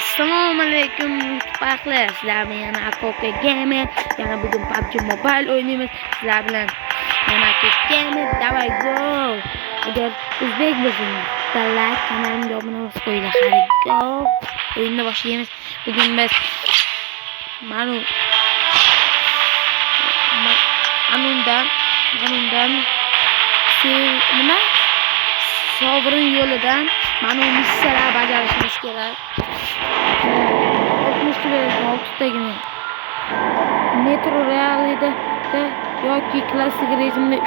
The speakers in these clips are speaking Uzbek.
Assalomu alaykum muhtaramlar. Sizlar bilan yana Akoka Gamer. Yana bugun PUBG Mobile o'ynaymiz. Sizlar bilan yana Akoka Gamer. Давай go. Agar o'zbek bo'lsangiz, like kanalimga obuna bo'lib qo'yinglar. Hadi go. O'yinni boshlaymiz. Bugun biz Manundan nima? Sovrin yo'lidan mana bu missiyalar bajarishimiz kerak. 6tagina metro realida yoki klassik rejimda 3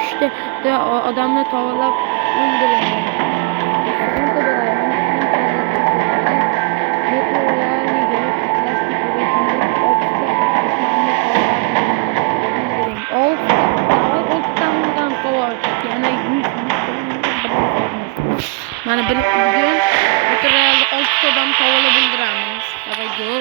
ta odamni tovalab o'ldiraman. Metro realida klassik rejimda 6 yana 100 mana bugun metro realida 6 odam tovalab o'ldiramiz. Давай go.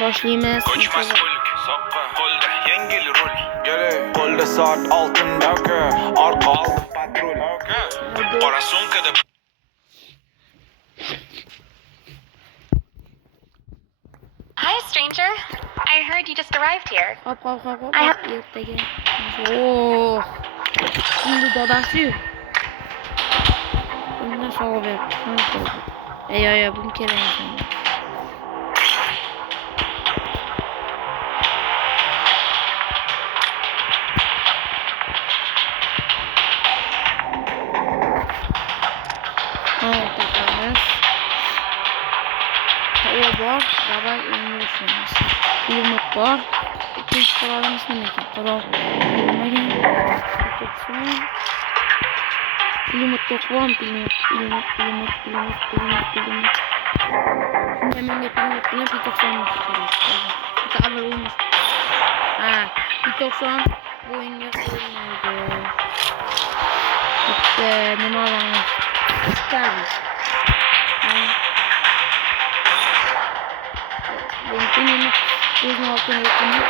Başlayayım. Koçmaz kulk, sokka, kolda, yengil rol. Gele, kolda saat altın dakika, arka aldım patrol. Parasın kadar. Hi, stranger. I heard you just arrived here. Hop. Oh. Şimdi dadası. Bundan sonra ver. Ya bunu kere yapalım. Var, baba oynuyorsunuz. Kulümet var. İkinci kuralımız ne ki? Kural kulümet. Kulümet toplam kulümet. Şimdi hemen kulümet bir toksan çıkarız. Bir tane olmuş. Bir toksan bu oyunu yapıyordu. İşte ne var? Çıkarız. Benim uzun altın eğitimi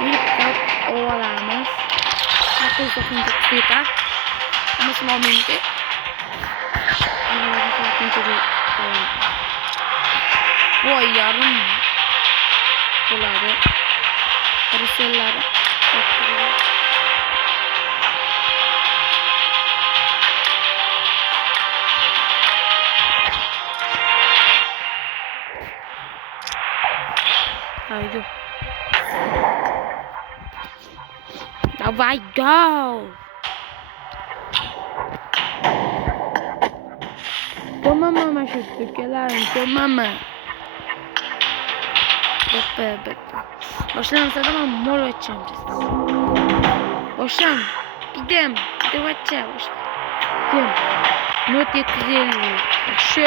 ilk kat ovalarımız hatta sokunca kita normalmente bu yarım doları Brüsel'ler Haydi. Давай go. Tamam şu tükelerim tamam. Bekle. Başlayalım zaten mor açacağım. Başlayalım. Gidelim. Gidelim açacağım. Gidelim. Not 750. Şu.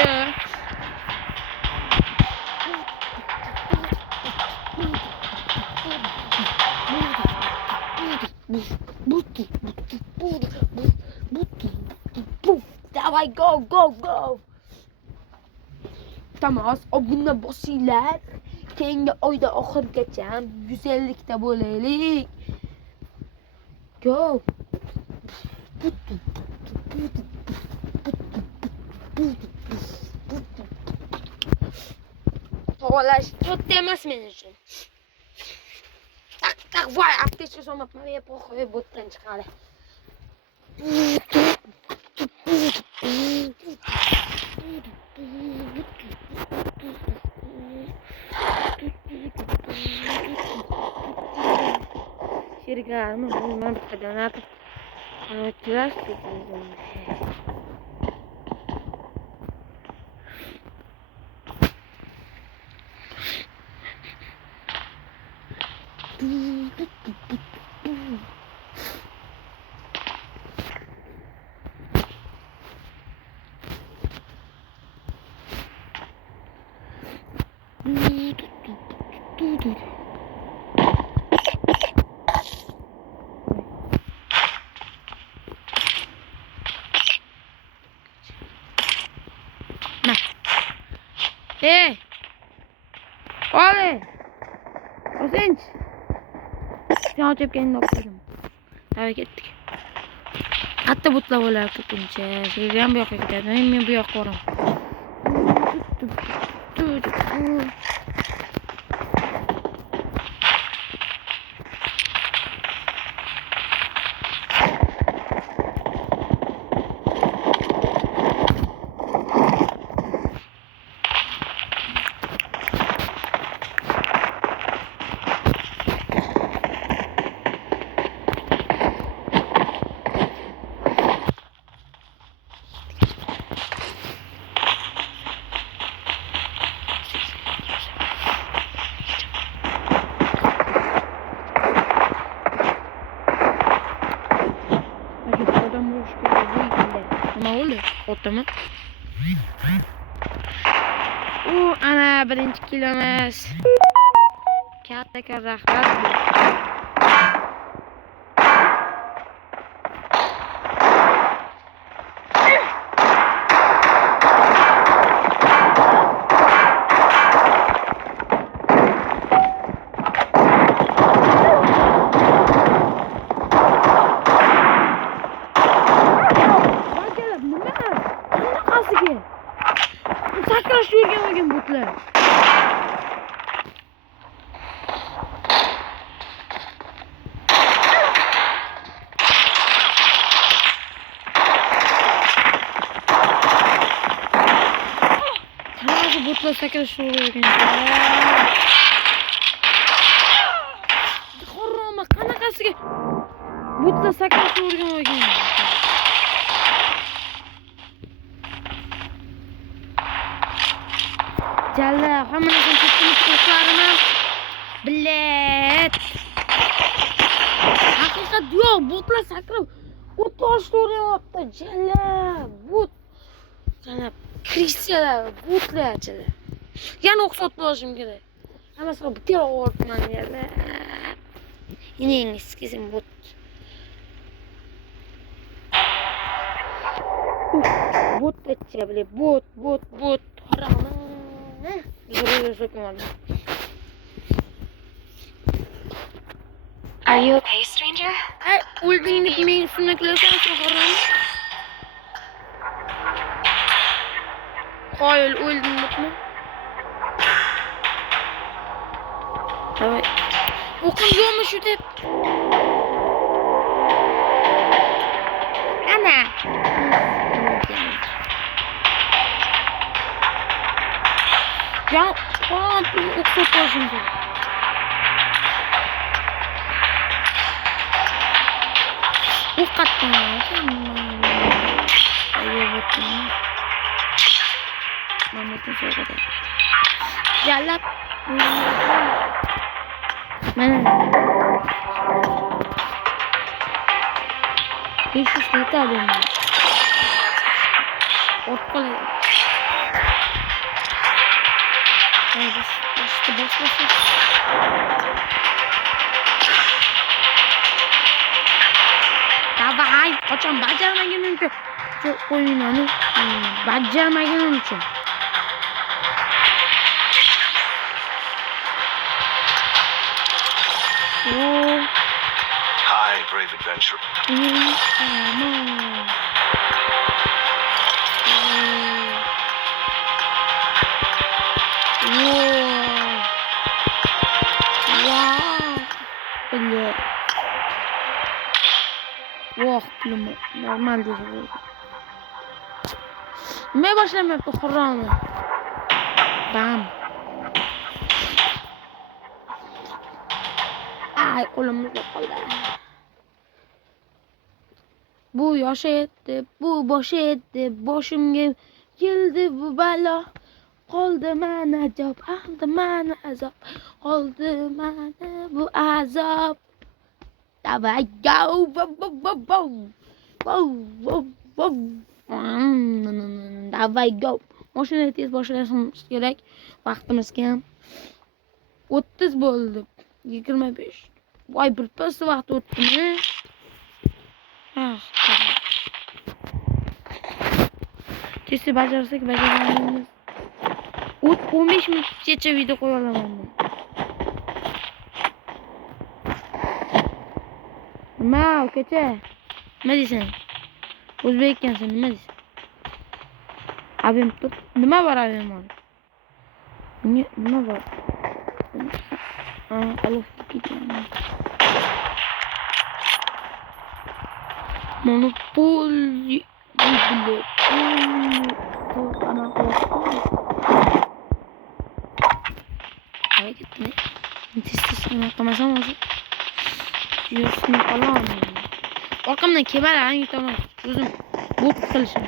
Давай go. Tamam, abone basıylar. Kendi ayda ahır geçen güzellikte böylelik. Go. Tavalar çok demez benim için. Tak vay ateşi sonra paraya pokoya bottan çıkarı. Şirka mı? Ben bir kadar ne yapayım? Tıraş yapacağım. Hey! Oli! Osinch! Sen ochib kelin o'qirdim. Hava ketdik. Qatta butlab olar ko'pincha. Sizlar ham bu yoqqa ketadi. Men bu yoqqa boraman. Nima bo'ldi? O'tdimi? Ana birinchi kilomiz. Katta rahmat. Sakrash yurgan butlar. Qanaqa butlar sakrash yurgan. Qoroma qanaqasiga butlar sakrash yurgan. Jalla, hamma narsani ketdimi qo'shlarini bilet. Haqiqat yo'q, botlar sakrab o'tishni o'ranyapti. Jalla, bot. Jalla, kristiyalar, botlar jalla. Yana o'xshatib olishim kerak. Hammasiga bitta o'rtman jalla. Yinengiz kesin bot. Bot etcha bile, bot. Haramın. Are you okay, stranger? Öldüğünü bilmeyin üstüne kılırsan sokarım. Hayır öldüm mutlu. Evet. Okun yolmuş ödep. Ana. Ya falan bir okutma şimdi. Bu kattan ayo bakın. Mehmet'in sokadı. Jalap. Mana. 500 litre alıyorum. Ortalı. Boş. Davay, qachon bajarmagunimcha qo'yinglarni bajarmaganim uchun. Hi, brave adventurer. Normal değil. Ne başlamayapti Qur'onni. Bam. Ay qo'limizda qoldi. Bu yoshi yetdi, bu boshi yetdi, boshimga keldi bu balo. Qoldi mana azob, aldi mana azob, qoldi mana bu azob. Davay go. Davay go. Mashina tez boshlashimiz kerak. Vaqtimiz kam. 30 bo'ldi. 25. Voy bir pas vaqt o'tdimi? Tez bajarsak bajaramiz. 15 minutgacha video qo'ya olaman men. Nima ukacha? Nima deysan? O'zbek ekansan, nima deysan? Abim tut. Nima bor abim bor? Nima bor? Alo, ketdim. Monopoly bilet. Ana qo'ydim. Ay gitme. Testini qilmasam hozir. Yurishni qolaman. Orqamdan kebalar yutaman. O'zim bot qilishim.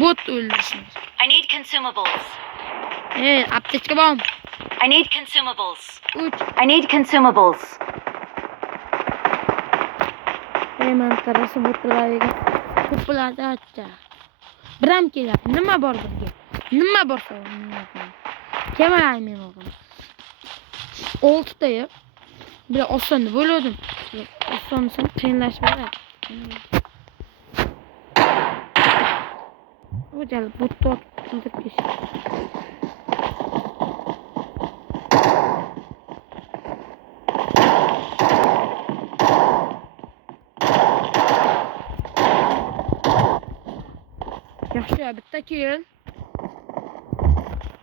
Bot o'ldirishim. I need consumables. Aptechka bom. I need consumables. 3. I need consumables. Men qarasa botlarga ko'plarda acha. Biram kelyapti. Nima bor bizga? Nima bor savol? Kebalar men o'g'lim. 6 tayib. Bir oson bo'ladim. Osonsan qiyinlashib beradi. O'jal botni o'tirib kesh. Yaxshi, bitta kel.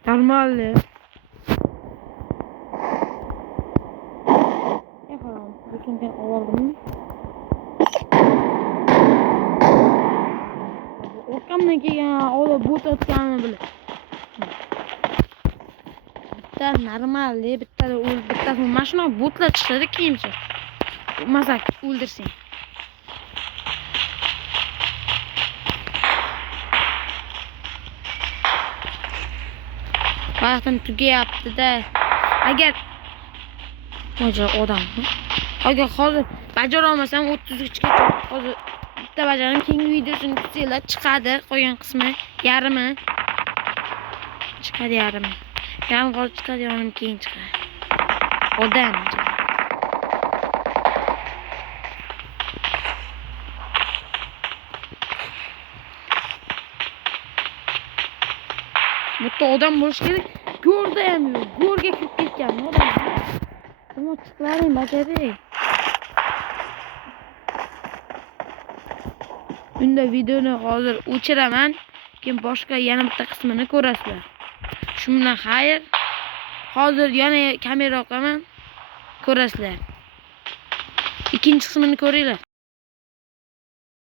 Normalni. Butundan oldim. Orqamdan kelgan ola bot otganini bilib. Bitta normalni, bitta mana shunaqa botlar chiqadi keyincha. Mazak o'ldirsang. Vaqtim tugayapti-da. Agar mo'ja odammi? Agar hozir bajara olmasam 33 gacha hozir bitta bajarim, keyingi videosini kutsanglar chiqadi, qolgan qismi yarimi chiqadi, yarimi. Yarim qolib chiqadi, yarim keyin chiqadi. Odam. Bitta odam bo'lish kerak. Go'rda ham yo'q. Go'rga kirib ketgan odam. Nima chiqlaring bajaring. Unda videoni hozir o'chiraman, keyin boshqa yana bitta qismini ko'rasizlar. Shu bilan xayr. Hozir yana kamera qo'yaman, ko'rasizlar. Ikkinchi qismini ko'ringlar.